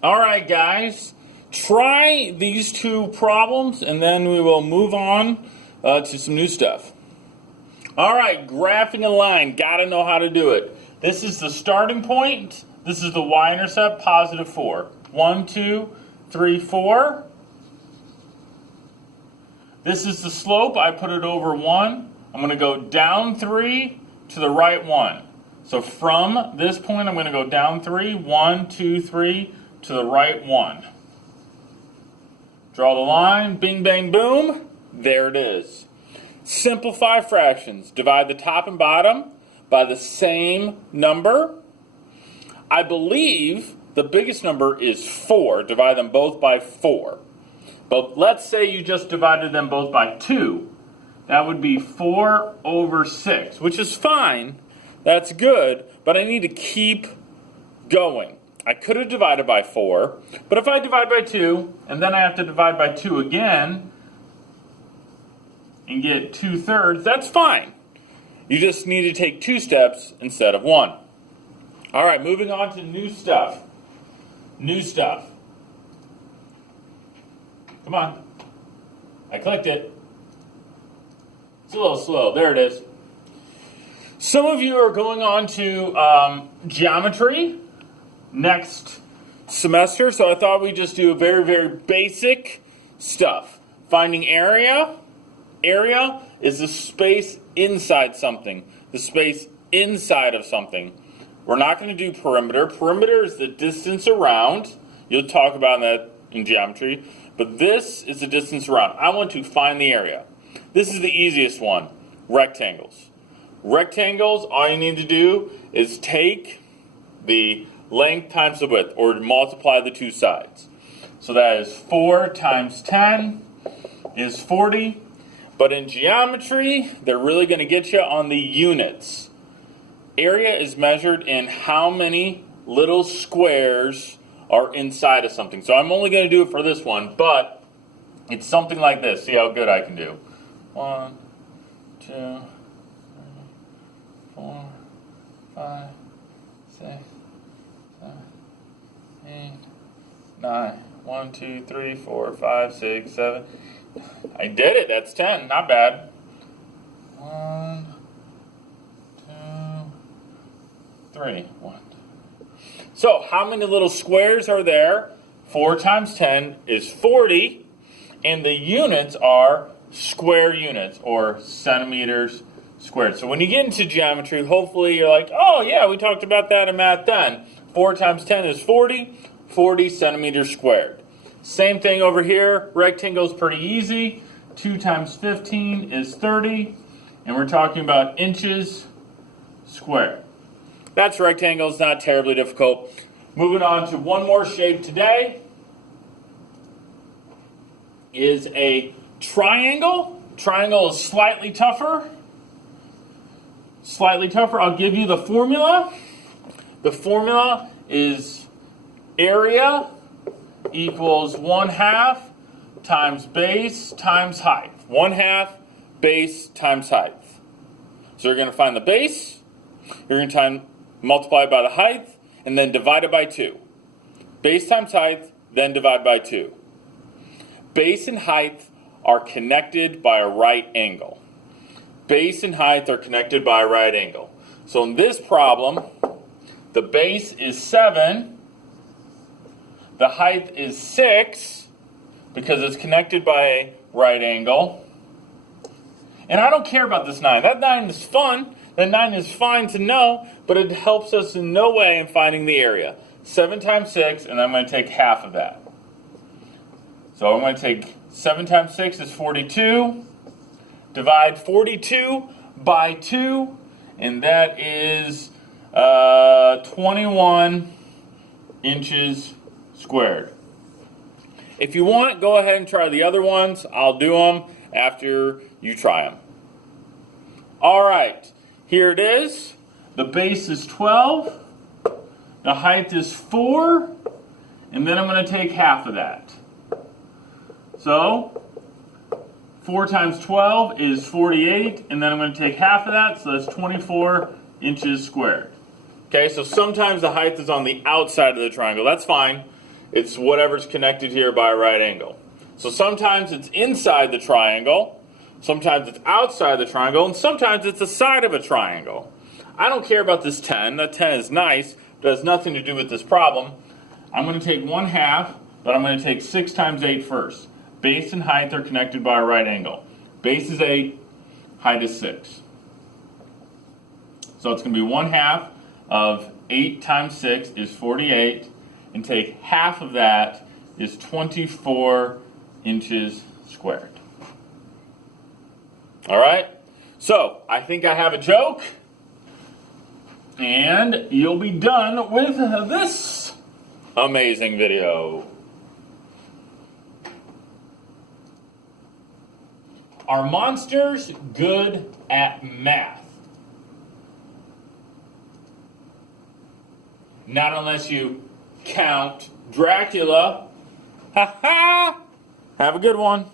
All right, guys, try these two problems and then we will move on to some new stuff. All right, graphing a line, gotta know how to do it. This is the starting point. This is the y-intercept, positive 4. 1, 2, 3, 4. This is the slope. I put it over 1. I'm going to go down 3 to the right 1. So from this point, I'm going to go down 3. 1, 2, 3 to the right 1. Draw the line. Bing, bang, boom. There it is. Simplify fractions. Divide the top and bottom by the same number. I believe the biggest number is 4. Divide them both by 4. But let's say you just divided them both by 2. That would be 4 over 6, which is fine. That's good, but I need to keep going. I could have divided by 4, but if I divide by 2, and then I have to divide by 2 again, and get 2/3, that's fine. You just need to take 2 steps instead of 1. All right, moving on to new stuff. New stuff. Come on. I clicked it. It's a little slow. There it is. Some of you are going on to geometry next semester, so I thought we'd just do a very, very basic stuff. Finding area. Area is the space inside something, the space inside of something. We're not going to do perimeter. Perimeter is the distance around. You'll talk about that in geometry. But this is the distance around. I want to find the area. This is the easiest one, rectangles. Rectangles, all you need to do is take the length times the width, or multiply the two sides. So that is 4 times 10 is 40. But in geometry, they're really going to get you on the units. Area is measured in how many little squares are inside of something. So I'm only going to do it for this one, but it's something like this. See how good I can do. 1, 2, 3, 4, 5, 6, 7, 8, 9. 1, 2, 3, 4, 5, 6, 7. I did it. That's 10. Not bad. 1, 2, 3. 1. So, how many little squares are there? 4 times 10 is 40. And the units are square units, or centimeters squared. So when you get into geometry, hopefully you're like, oh yeah, we talked about that in math then. 4 times 10 is 40. 40 centimeters squared. Same thing over here. Rectangle's pretty easy. 2 times 15 is 30. And we're talking about inches squared. That's rectangles, not terribly difficult. Moving on to one more shape today is a triangle. Triangle is slightly tougher. Slightly tougher. I'll give you the formula. The formula is area equals 1/2 times base times height. 1/2 base times height. So you're going to find the base. You're going to multiply by the height, and then divide it by 2. Base times height, then divide by 2. Base and height are connected by a right angle. Base and height are connected by a right angle. So in this problem, the base is 7. The height is 6, because it's connected by a right angle. And I don't care about this 9. That 9 is fun. That 9 is fine to know, but it helps us in no way in finding the area. 7 times 6, and I'm going to take half of that. So I'm going to take 7 times 6 is 42. Divide 42 by 2, and that is 21 inches squared. If you want, go ahead and try the other ones. I'll do them after you try them. All right, here it is. The base is 12. The height is 4. And then I'm going to take half of that. So 4 times 12 is 48. And then I'm going to take half of that. So that's 24 inches squared. Okay, so sometimes the height is on the outside of the triangle. That's fine. It's whatever's connected here by a right angle. So sometimes it's inside the triangle, sometimes it's outside the triangle, and sometimes it's the side of a triangle. I don't care about this 10. That 10 is nice, but it has nothing to do with this problem. I'm going to take 1/2, but I'm going to take 6 times 8 first. Base and height are connected by a right angle. Base is 8, height is 6. So it's going to be 1/2 of 8 times 6 is 48, and take half of that is 24 inches squared. All right? So I think I have a joke, and you'll be done with this amazing video. Are monsters good at math? Not unless you count Dracula. Ha ha! Have a good one.